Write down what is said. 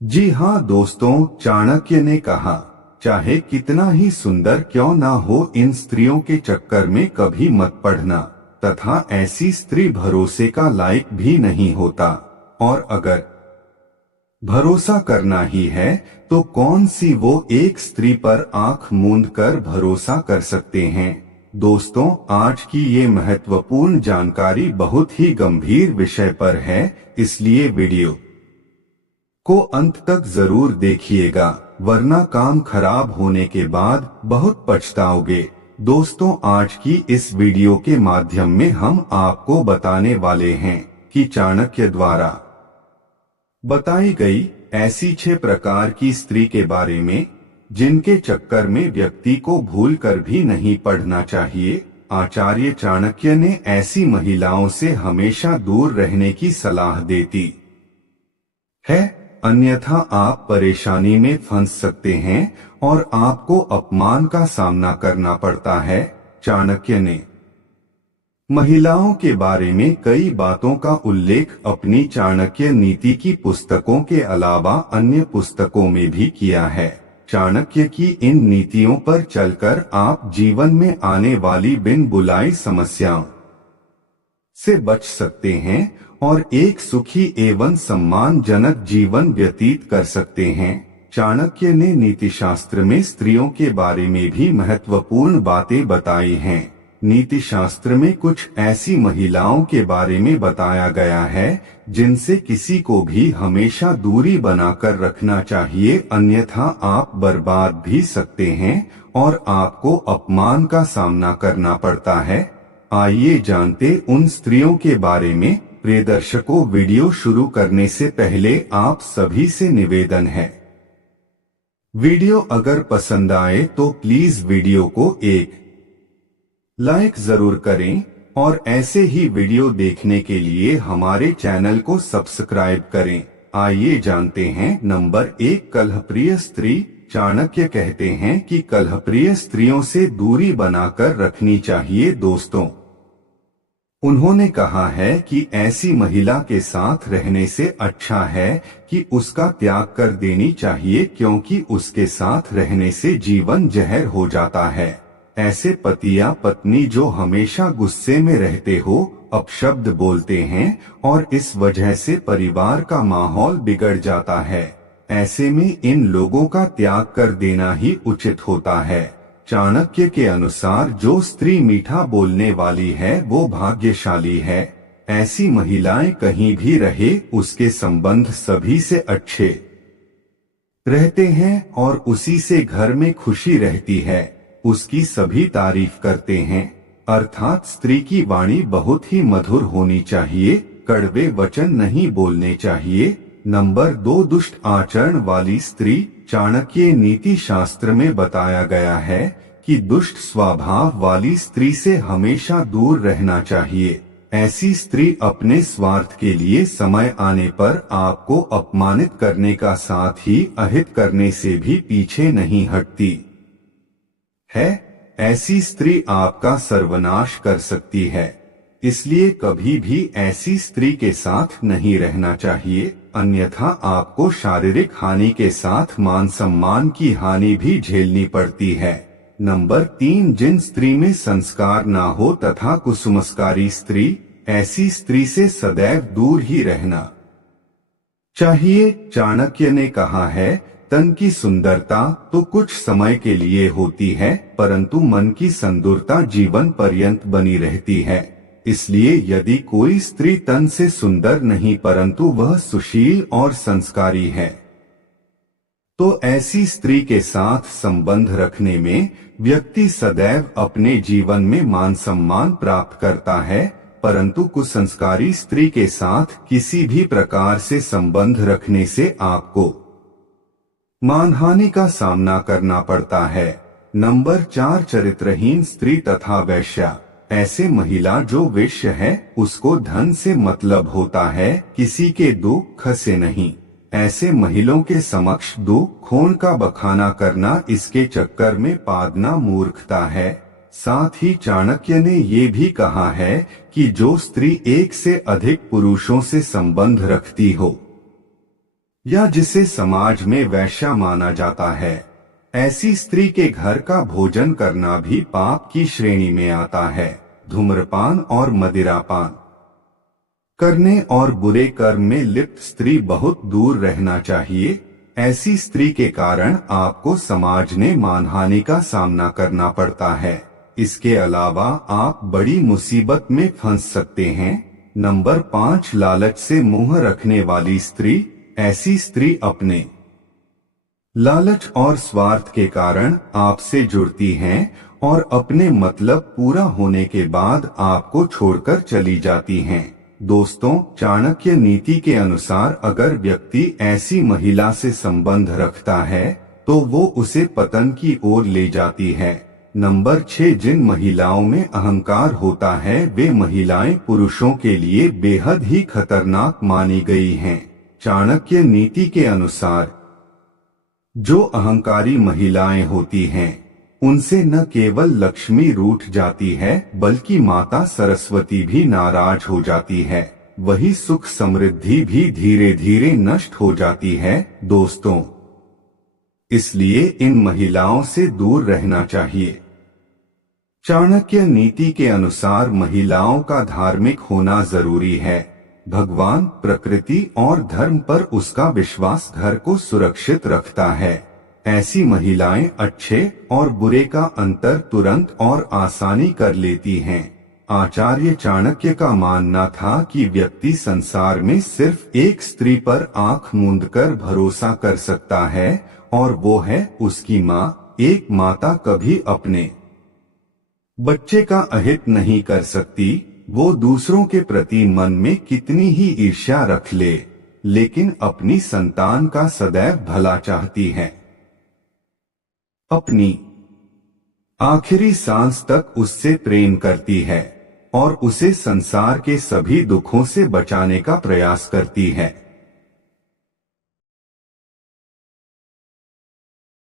जी हाँ दोस्तों, चाणक्य ने कहा, चाहे कितना ही सुंदर क्यों ना हो, इन स्त्रियों के चक्कर में कभी मत पड़ना, तथा ऐसी स्त्री भरोसे का लायक भी नहीं होता। और अगर भरोसा करना ही है तो कौन सी वो एक स्त्री पर आंख मूंद कर भरोसा कर सकते हैं। दोस्तों, आज की ये महत्वपूर्ण जानकारी बहुत ही गंभीर विषय पर है, इसलिए वीडियो को अंत तक जरूर देखिएगा, वरना काम खराब होने के बाद बहुत पछताओगे। दोस्तों, आज की इस वीडियो के माध्यम में हम आपको बताने वाले हैं कि चाणक्य द्वारा बताई गई ऐसी 6 प्रकार की स्त्री के बारे में, जिनके चक्कर में व्यक्ति को भूल कर भी नहीं पड़ना चाहिए। आचार्य चाणक्य ने ऐसी महिलाओं से हमेशा दूर रहने की सलाह देती है, अन्यथा आप परेशानी में फंस सकते हैं और आपको अपमान का सामना करना पड़ता है। चाणक्य ने महिलाओं के बारे में कई बातों का उल्लेख अपनी चाणक्य नीति की पुस्तकों के अलावा अन्य पुस्तकों में भी किया है। चाणक्य की इन नीतियों पर चलकर आप जीवन में आने वाली बिन बुलाई समस्याओं से बच सकते हैं और एक सुखी एवं सम्मानजनक जीवन व्यतीत कर सकते हैं। चाणक्य ने नीतिशास्त्र में स्त्रियों के बारे में भी महत्वपूर्ण बातें बताई हैं। नीतिशास्त्र में कुछ ऐसी महिलाओं के बारे में बताया गया है जिनसे किसी को भी हमेशा दूरी बनाकर रखना चाहिए, अन्यथा आप बर्बाद भी सकते हैं और आपको अपमान का सामना करना पड़ता है। आइए जानते उन स्त्रियों के बारे में। प्रिय दर्शकों, वीडियो शुरू करने से पहले आप सभी से निवेदन है, वीडियो अगर पसंद आए तो प्लीज वीडियो को एक लाइक जरूर करें और ऐसे ही वीडियो देखने के लिए हमारे चैनल को सब्सक्राइब करें। आइए जानते हैं। नंबर 1, कलहप्रिय स्त्री। चाणक्य कहते हैं कि कलहप्रिय स्त्रियों से दूरी बनाकर रखनी चाहिए। दोस्तों, उन्होंने कहा है कि ऐसी महिला के साथ रहने से अच्छा है कि उसका त्याग कर देनी चाहिए, क्योंकि उसके साथ रहने से जीवन जहर हो जाता है। ऐसे पति या पत्नी जो हमेशा गुस्से में रहते हो, अपशब्द बोलते हैं और इस वजह से परिवार का माहौल बिगड़ जाता है, ऐसे में इन लोगों का त्याग कर देना ही उचित होता है। चाणक्य के अनुसार जो स्त्री मीठा बोलने वाली है वो भाग्यशाली है। ऐसी महिलाएं कहीं भी रहे, उसके संबंध सभी से अच्छे रहते हैं और उसी से घर में खुशी रहती है, उसकी सभी तारीफ करते हैं। अर्थात स्त्री की वाणी बहुत ही मधुर होनी चाहिए, कड़वे वचन नहीं बोलने चाहिए। नंबर 2, दुष्ट आचरण वाली स्त्री। चाणक्य नीति शास्त्र में बताया गया है कि दुष्ट स्वभाव वाली स्त्री से हमेशा दूर रहना चाहिए। ऐसी स्त्री अपने स्वार्थ के लिए समय आने पर आपको अपमानित करने का साथ ही अहित करने से भी पीछे नहीं हटती है। ऐसी स्त्री आपका सर्वनाश कर सकती है, इसलिए कभी भी ऐसी स्त्री के साथ नहीं रहना चाहिए, अन्यथा आपको शारीरिक हानि के साथ मान सम्मान की हानि भी झेलनी पड़ती है। नंबर 3, जिन स्त्री में संस्कार ना हो तथा कुसंस्कारी स्त्री। ऐसी स्त्री से सदैव दूर ही रहना चाहिए। चाणक्य ने कहा है, तन की सुंदरता तो कुछ समय के लिए होती है, परंतु मन की सुंदरता जीवन पर्यंत बनी रहती है। इसलिए यदि कोई स्त्री तन से सुंदर नहीं परंतु वह सुशील और संस्कारी है, तो ऐसी स्त्री के साथ संबंध रखने में व्यक्ति सदैव अपने जीवन में मान सम्मान प्राप्त करता है, परंतु कुसंस्कारी स्त्री के साथ किसी भी प्रकार से संबंध रखने से आपको मानहानि का सामना करना पड़ता है। नंबर 4, चरित्रहीन स्त्री तथा वेश्या। ऐसे महिला जो वेश्य है उसको धन से मतलब होता है, किसी के दुख से नहीं। ऐसे महिलाओं के समक्ष दुख खून का बखाना करना, इसके चक्कर में पादना मूर्खता है। साथ ही चाणक्य ने ये भी कहा है कि जो स्त्री एक से अधिक पुरुषों से संबंध रखती हो या जिसे समाज में वैश्या माना जाता है। ऐसी स्त्री के घर का भोजन करना भी पाप की श्रेणी में आता है। धूम्रपान और मदिरापान करने और बुरे कर्म में लिप्त स्त्री बहुत दूर रहना चाहिए। ऐसी स्त्री के कारण आपको समाज में मानहानि का सामना करना पड़ता है। इसके अलावा आप बड़ी मुसीबत में फंस सकते हैं। नंबर 5, लालच से मुंह रखने वाली स्त्री। ऐसी स्त्री अपने लालच और स्वार्थ के कारण आपसे जुड़ती हैं और अपने मतलब पूरा होने के बाद आपको छोड़कर चली जाती हैं। दोस्तों, चाणक्य नीति के अनुसार अगर व्यक्ति ऐसी महिला से संबंध रखता है तो वो उसे पतन की ओर ले जाती है। नंबर 6, जिन महिलाओं में अहंकार होता है वे महिलाएं पुरुषों के लिए बेहद ही खतरनाक मानी गई हैं। चाणक्य नीति के अनुसार जो अहंकारी महिलाएं होती हैं उनसे न केवल लक्ष्मी रूठ जाती है बल्कि माता सरस्वती भी नाराज हो जाती है। वही सुख समृद्धि भी धीरे धीरे नष्ट हो जाती है। दोस्तों, इसलिए इन महिलाओं से दूर रहना चाहिए। चाणक्य नीति के अनुसार महिलाओं का धार्मिक होना जरूरी है। भगवान, प्रकृति और धर्म पर उसका विश्वास घर को सुरक्षित रखता है। ऐसी महिलाएं अच्छे और बुरे का अंतर तुरंत और आसानी कर लेती हैं। आचार्य चाणक्य का मानना था कि व्यक्ति संसार में सिर्फ एक स्त्री पर आंख मूंदकर भरोसा कर सकता है और वो है उसकी माँ। एक माता कभी अपने बच्चे का अहित नहीं कर सकती। वो दूसरों के प्रति मन में कितनी ही ईर्ष्या रख ले, लेकिन अपनी संतान का सदैव भला चाहती है। अपनी आखिरी सांस तक उससे प्रेम करती है और उसे संसार के सभी दुखों से बचाने का प्रयास करती है।